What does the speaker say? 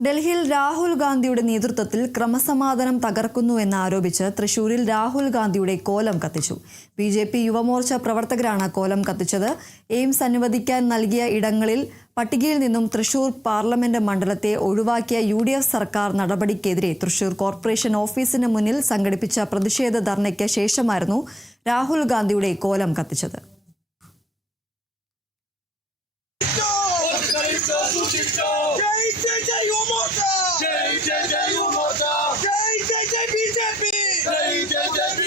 ഡൽഹിയിൽ രാഹുൽ ഗാന്ധിയുടെ നേതൃത്വത്തിൽ ക്രമസമാധാനം തകർക്കുന്നുവെന്ന് ആരോപിച്ച് തൃശൂരിൽ രാഹുൽ ഗാന്ധിയുടെ കോലം കത്തിച്ചു. ബിജെപി യുവമോർച്ച പ്രവർത്തകരാണ് കോലം കത്തിച്ചത്. എയിംസ് അനുവദിക്കാൻ നൽകിയ ഇടങ്ങളിൽ പട്ടികയിൽ നിന്നും തൃശൂർ പാർലമെന്റ് മണ്ഡലത്തെ ഒഴിവാക്കിയ UDF സർക്കാർ നടപടിക്കെതിരെ തൃശൂർ കോർപ്പറേഷൻ ഓഫീസിന് മുന്നിൽ സംഘടിപ്പിച്ച പ്രതിഷേധ ധർണയ്ക്ക് ശേഷമായിരുന്നു രാഹുൽ ഗാന്ധിയുടെ കോലം കത്തിച്ചത്. BJP